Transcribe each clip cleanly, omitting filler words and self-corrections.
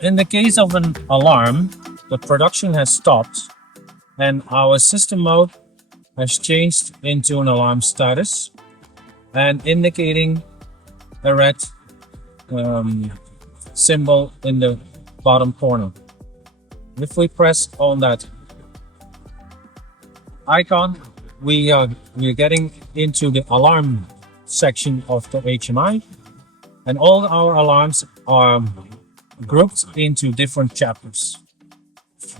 in the case of an alarm, the production has stopped and our system mode has changed into an alarm status and indicating a red symbol in the bottom corner. If we press on that icon, we are getting into the alarm section of the HMI, and all our alarms are grouped into different chapters: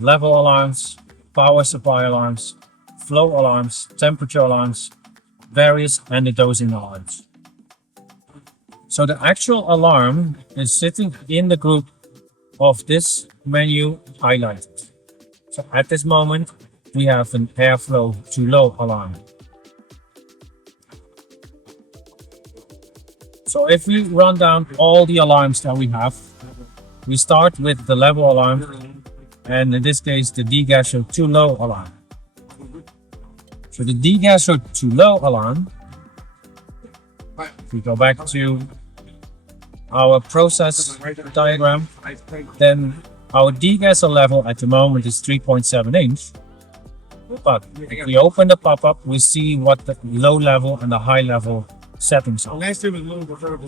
level alarms, power supply alarms, flow alarms, temperature alarms, various and the dosing alarms. So the actual alarm is sitting in the group of this menu highlighted. So at this moment we have an airflow too low alarm. So if we run down all the alarms that we have, we start with the level alarm, and in this case the degasser too low alarm. So the degasser too low alarm, if we go back to our process diagram, then our degasser level at the moment is 3.7 inch. But if we open the pop-up, we see what the low level and the high level settings are.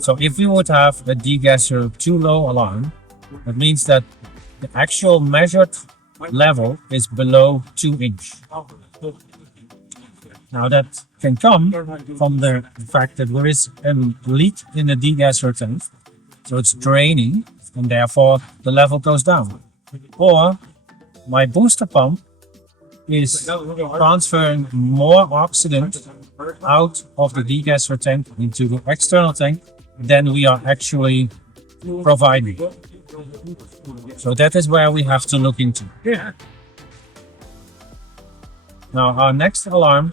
So if we would have a degasser too low alarm, that means that the actual measured level is below 2 inch. Now that can come from the fact that there is a leak in the degasser tank, so it's draining and therefore the level goes down. Or my booster pump is transferring more oxidant out of the degasser tank into the external tank than we are actually providing. So that is where we have to look into. Now our next alarm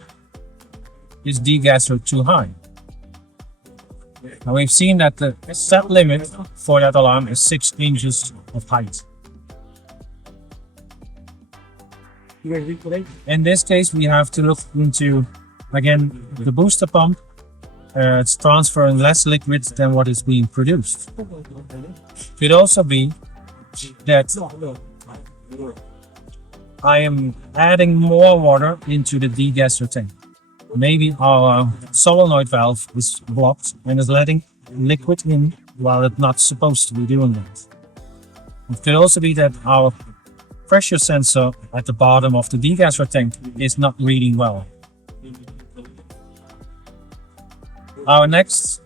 is degasser too high. Now we've seen that the set limit for that alarm is 6 inches of height. In this case, we have to look into, again, the booster pump. It's transferring less liquid than what is being produced. Could also be that I am adding more water into the degasser tank. Maybe our solenoid valve is blocked and is letting liquid in while it's not supposed to be doing that. It could also be that our pressure sensor at the bottom of the degasser tank is not reading well. Our next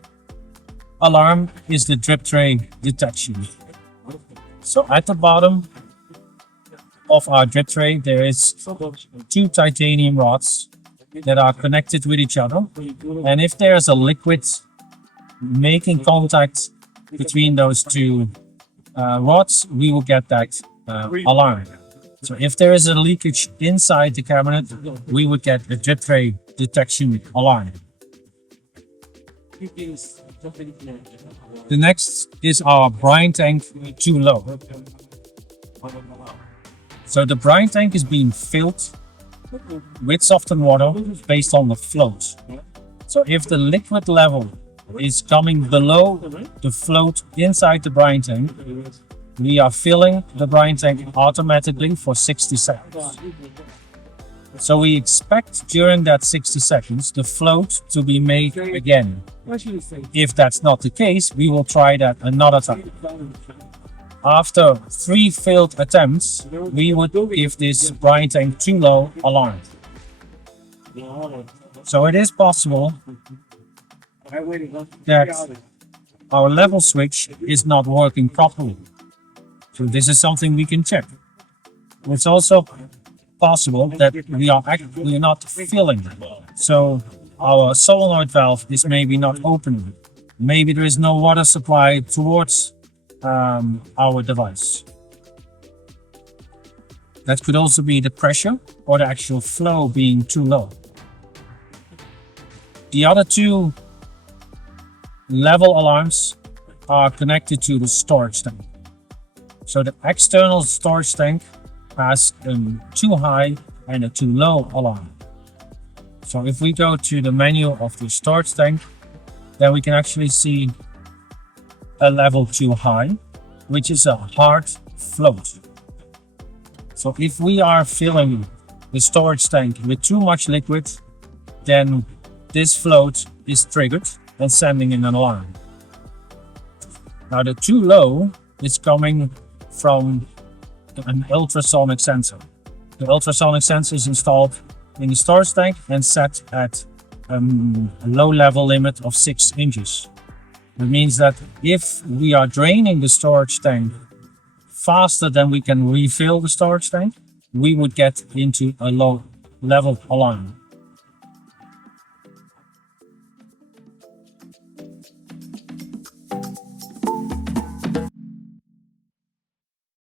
alarm is the drip tray detection. So at the bottom of our drip tray there is 2 titanium rods that are connected with each other, and if there is a liquid making contact between those 2 rods, we will get that alarm. So if there is a leakage inside the cabinet, we would get a drip tray detection alarm. The next is our brine tank too low. So the brine tank is being filled with softened water based on the float. So if the liquid level is coming below the float inside the brine tank, we are filling the brine tank automatically for 60 seconds. So we expect during that 60 seconds the float to be made again. If that's not the case, we will try that another time. After 3 failed attempts, we would give this brine tank too low alarm. So it is possible that our level switch is not working properly. So this is something we can check. It's also possible that we are actually not filling. So our solenoid valve is maybe not opening. Maybe there is no water supply towards our device. That could also be the pressure or the actual flow being too low. The other 2 level alarms are connected to the storage tank. So the external storage tank has a too high and a too low alarm. So if we go to the menu of the storage tank, then we can actually see a level too high, which is a hard float. So if we are filling the storage tank with too much liquid, then this float is triggered and sending in an alarm. Now the too low is coming from an ultrasonic sensor. The ultrasonic sensor is installed in the storage tank and set at a low level limit of 6 inches. That means that if we are draining the storage tank faster than we can refill the storage tank, we would get into a low level alarm.